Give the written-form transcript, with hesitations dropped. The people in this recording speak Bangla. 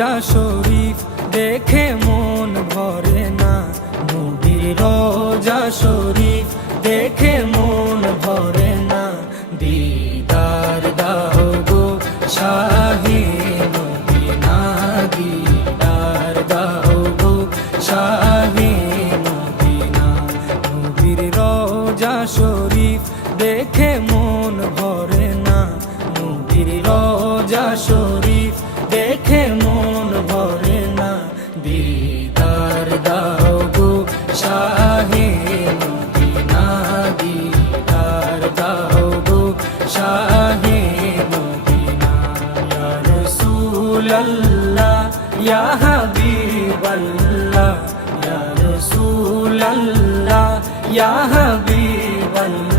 রোজা শরীফ দেখে মন ভরে না, নবীর রোজা শরীফ দেখে মন ভরে না। দিদার দাও গো শাহে মদিনা, দিদার দাও গো শাহে মদিনা। নবীর রোজা শরীফ দেখে মন ভরে না, নবীর রোজা শরীফ দেখে মন ভরে না। দিদার দাও গো শাহে মদিনা, দিদার দাও গো শাহে মদিনা। ইয়া রাসূলাল্লাহ ইয়া হাবিবাল্লাহ, ইয়া রাসূলাল্লাহ ইয়া হাবিবাল্লাহ।